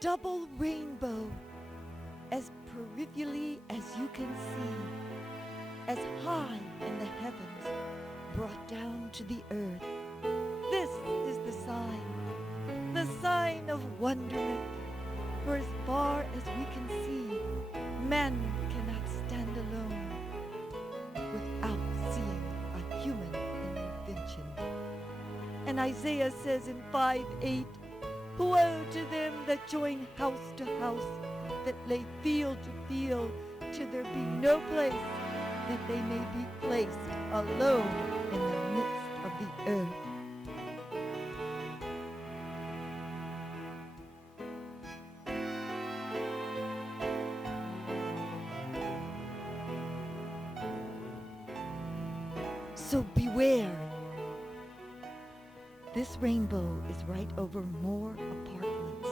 double rainbow, as peripherally as you can see, as high in the heavens, brought down to the earth. This is the sign of wonderment. For as far as we can see, man cannot stand alone without seeing a human invention. And Isaiah says in 5:8, woe to them that join house to house, that lay field to field, till there be no place, that they may be placed alone in the midst of the earth. So beware. This rainbow is right over more apartments,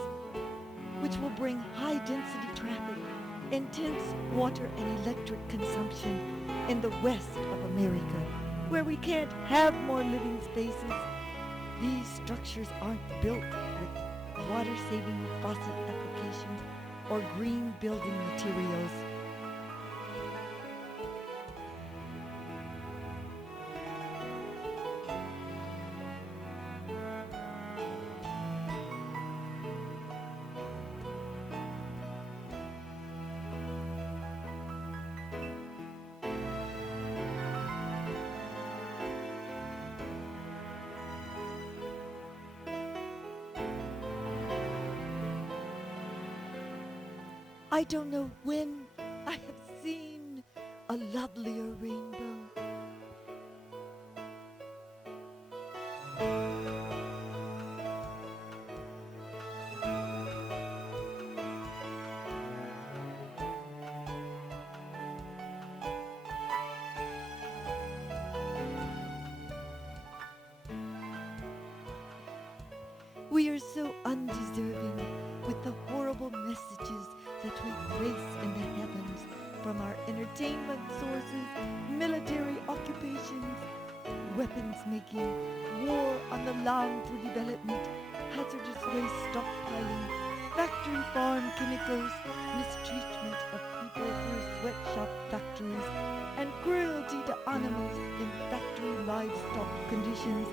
which will bring high-density traffic, intense water and electric consumption in the west of America, where we can't have more living spaces. These structures aren't built with water-saving faucet applications or green building materials. I don't know when I have seen a lovelier rainbow. We are so undeserving with the horrible messages that we place in the heavens from our entertainment sources, military occupations, weapons making, war on the land for development, hazardous waste stockpiling, factory farm chemicals, mistreatment of people through sweatshop factories, and cruelty to animals in factory livestock conditions.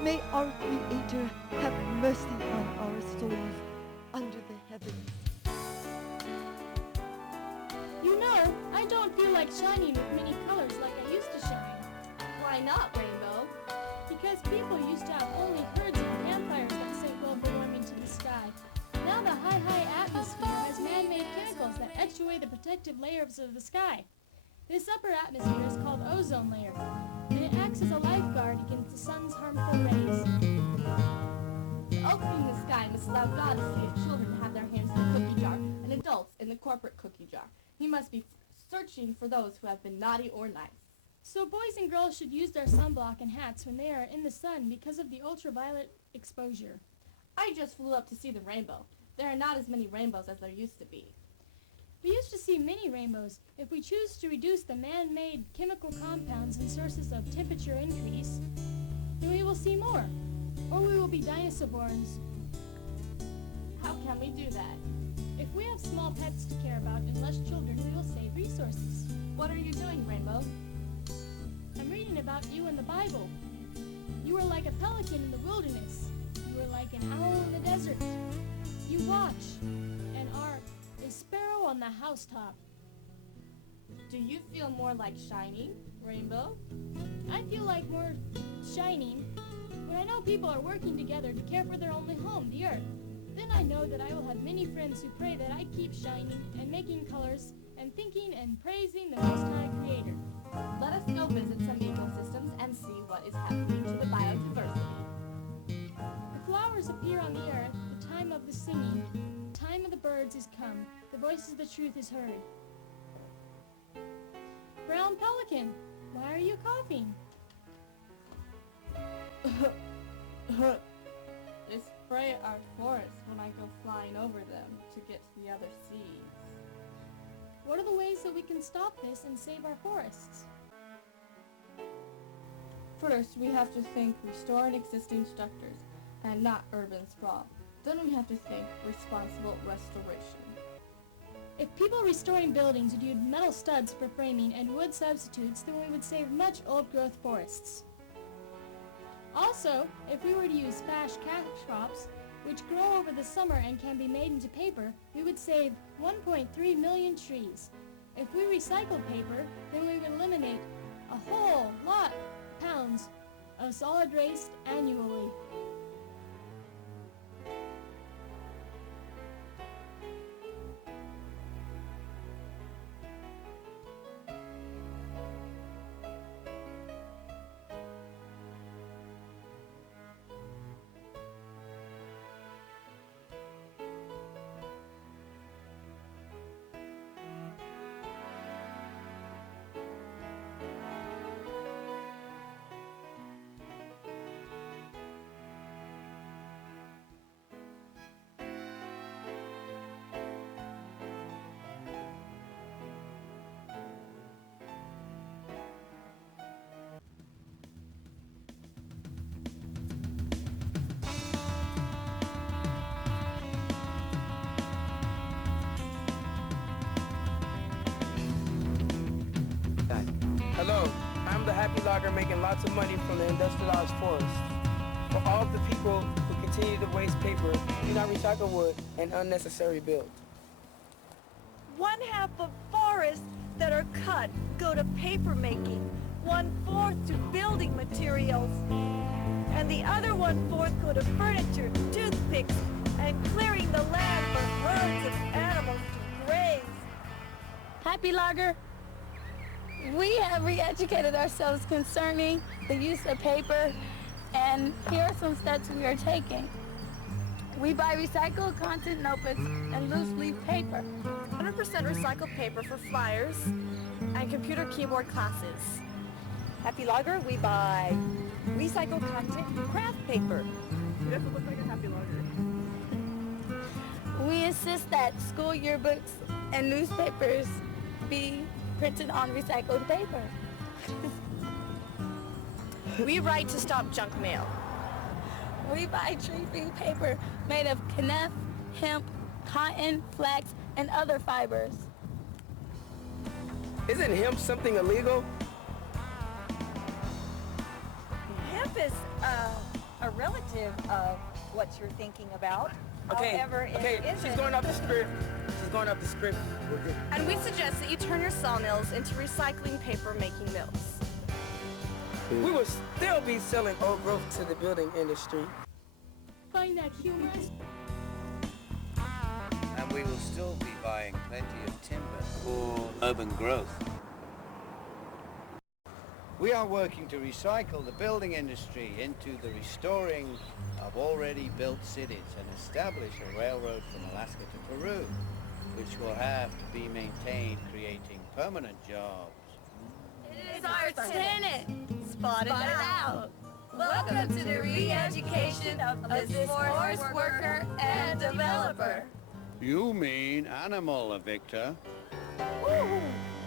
May our Creator have mercy on our souls under the heavens. You know, I don't feel like shining with many colors like I used to shine. Why not, Rainbow? Because people used to have only herds and campfires that sent global warming to the sky. Now the high atmosphere has man-made chemicals that etch away the protective layers of the sky. This upper atmosphere is called ozone layer, and it acts as a lifeguard against the sun's harmful rays. Opening the sky must allow God to see if children have their hands in the cookie jar and adults in the corporate cookie jar. He must be searching for those who have been naughty or nice. So boys and girls should use their sunblock and hats when they are in the sun because of the ultraviolet exposure. I just flew up to see the rainbow. There are not as many rainbows as there used to be. We used to see many rainbows. If we choose to reduce the man-made chemical compounds and sources of temperature increase, then we will see more. Or we will be dinosaurs. How can we do that? If we have small pets to care about and less children, we will save resources. What are you doing, Rainbow? I'm reading about you in the Bible. You are like a pelican in the wilderness. You are like an owl in the desert. You watch and are a sparrow on the housetop. Do you feel more like shining, Rainbow? I feel like more shining when I know people are working together to care for their only home, the earth. Then I know that I will have many friends who pray that I keep shining and making colors and thinking and praising the Most High Creator. Let us go visit some ecosystems and see what is happening to the biodiversity. The flowers appear on the earth, the time of the singing, the time of the birds is come, the voice of the truth is heard. Brown pelican, why are you coughing? They spray our forests when I go flying over them to get to the other seas. What are the ways that we can stop this and save our forests? First, we have to think restoring existing structures and not urban sprawl. Then we have to think responsible restoration. If people restoring buildings would use metal studs for framing and wood substitutes, then we would save much old-growth forests. Also, if we were to use fast cash crops, which grow over the summer and can be made into paper, we would save 1.3 million trees. If we recycled paper, then we would eliminate a whole lot of pounds of solid waste annually. Hello, I'm the happy logger making lots of money from the industrialized forest. For all of the people who continue to waste paper, do not recycle wood and unnecessary build. 1/2 of forests that are cut go to paper making, 1/4 to building materials, and the other 1/4 go to furniture, toothpicks, and clearing the land for herds of animals to graze. Happy Logger, we have re-educated ourselves concerning the use of paper, and here are some steps we are taking. We buy recycled content notebooks and loose leaf paper. 100% recycled paper for flyers and computer keyboard classes. Happy Logger, we buy recycled content craft paper. You have to look like a happy logger. We insist that school yearbooks and newspapers be printed on recycled paper. We write to stop junk mail. We buy tree-free paper made of kenneth, hemp, cotton, flax, and other fibers. Isn't hemp something illegal? Hemp is a relative of what you're thinking about. However, it isn't. She's going off the script. She's going off the script. We're good. And we suggest that you turn your sawmills into recycling paper making mills. We will still be selling old growth to the building industry. Find that humorous? And we will still be buying plenty of timber for urban growth. We are working to recycle the building industry into the restoring of already built cities and establish a railroad from Alaska to Peru, which will have to be maintained, creating permanent jobs. It's our tenant. Spot it out. Welcome to the re-education of this forest worker and developer. You mean animal, Victor?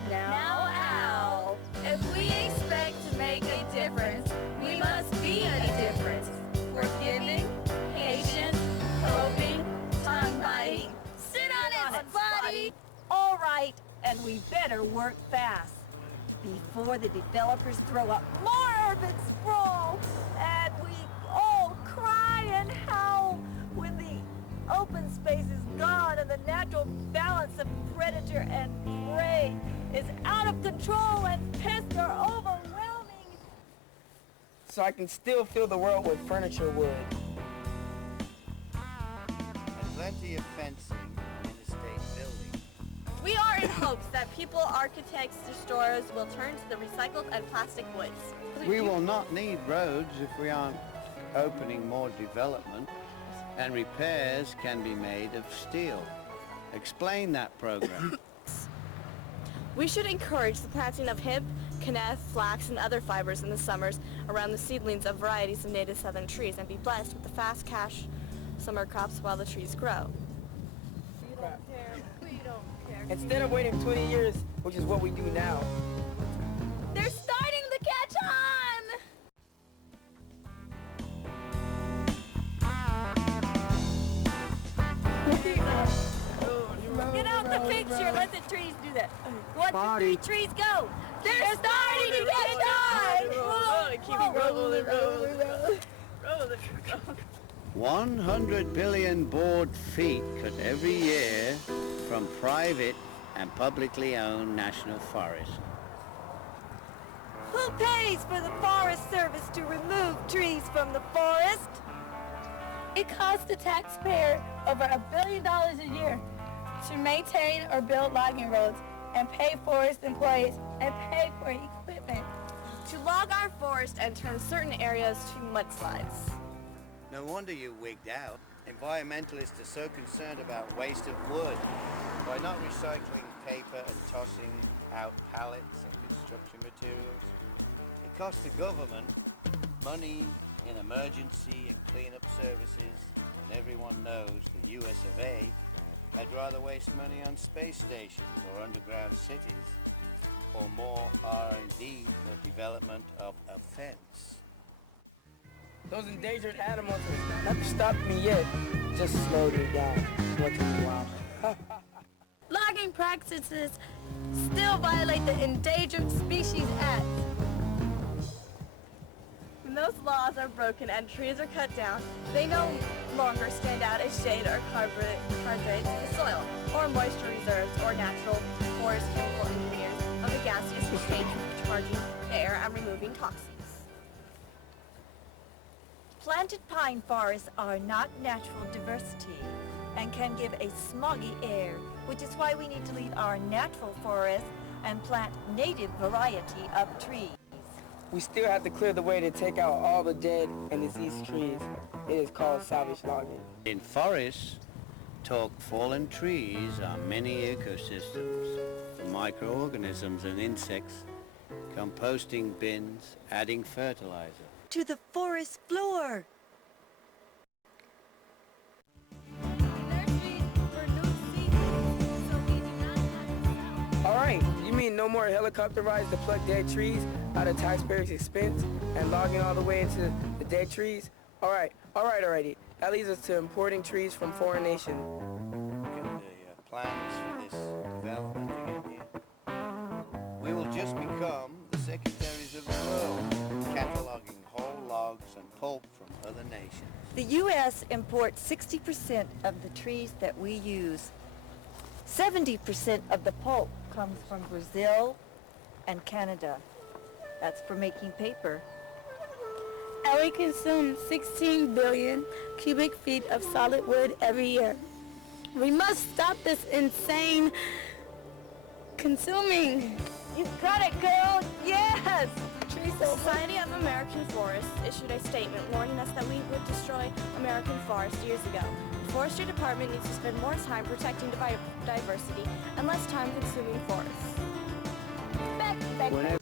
Now, Al, if we expect to make a difference, we must be a difference. Forgiving, patient, hoping, tongue-biting. Sit on it, Spotty! All right, and we better work fast before the developers throw up more urban sprawl and we all cry and howl when the open space is gone and the natural balance of predator and prey is out of control and pests are overwhelming. So I can still fill the world with furniture wood. And plenty of fencing and interstate building. We are in hopes that people, architects, restorers will turn to the recycled and plastic woods. We will not need roads if we aren't opening more development, and repairs can be made of steel. Explain that program. We should encourage the planting of hemp, kenneth, flax, and other fibers in the summers around the seedlings of varieties of native southern trees and be blessed with the fast cash summer crops while the trees grow. Instead of waiting 20 years, which is what we do now, They're starting to catch on! What do 3 trees go? They're starting to get done! Keep rolling. 100 billion board feet cut every year from private and publicly owned national forests. Who pays for the Forest Service to remove trees from the forest? It costs the taxpayer over $1 billion a year to maintain or build logging roads and pay forest employees and pay for equipment. To log our forest and turn certain areas to mudslides. No wonder you wigged out. Environmentalists are so concerned about waste of wood. By not recycling paper and tossing out pallets and construction materials, it costs the government money in emergency and cleanup services, and everyone knows the US of A had rather waste money on space stations or underground cities, or more R&D for development of a fence. Those endangered animals have not stopped me yet. Just slowed me down once in a while. Logging practices still violate the Endangered Species Act. When those laws are broken and trees are cut down, they no longer stand out as shade or carbon drains to the soil, or moisture reserves, or natural forest chemical engineers of the gaseous exchange for charging the air and removing toxins. Planted pine forests are not natural diversity and can give a smoggy air, which is why we need to leave our natural forests and plant native variety of trees. We still have to clear the way to take out all the dead and diseased trees. It is called salvage logging. In forests, talk fallen trees are many ecosystems, from microorganisms and insects, composting bins, adding fertilizer. To the forest floor! All right, you mean no more helicopter rides to pluck dead trees out of taxpayers' expense and logging all the way into the dead trees? All right, already. That leads us to importing trees from foreign nations. Look at the plans for this development again here. We will just become the secretaries of the world, cataloging whole logs and pulp from other nations. The U.S. imports 60% of the trees that we use. 70% of the pulp comes from Brazil and Canada. That's for making paper. And we consume 16 billion cubic feet of solid wood every year. We must stop this insane consuming. You got it, girl! Yes! The Society of American Forests issued a statement warning us that we would destroy American forests years ago. The Forestry Department needs to spend more time protecting diversity and less time consuming forests. Whenever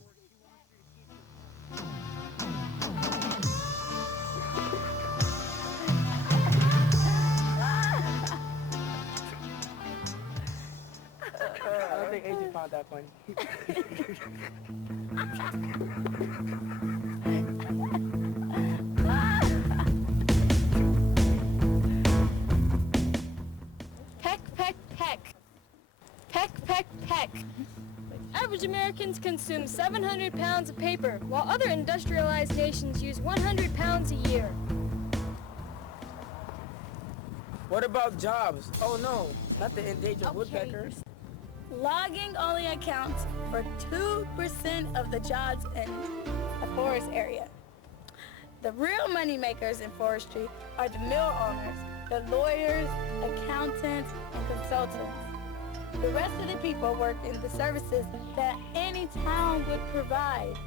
I don't think Adrian found that funny. Peck, peck, peck. Peck, peck, peck. Average Americans consume 700 pounds of paper, while other industrialized nations use 100 pounds a year. What about jobs? Oh no, not the endangered woodpeckers. Logging only accounts for 2% of the jobs in the forest area. The real money makers in forestry are the mill owners, the lawyers, accountants, and consultants. The rest of the people work in the services that any town would provide.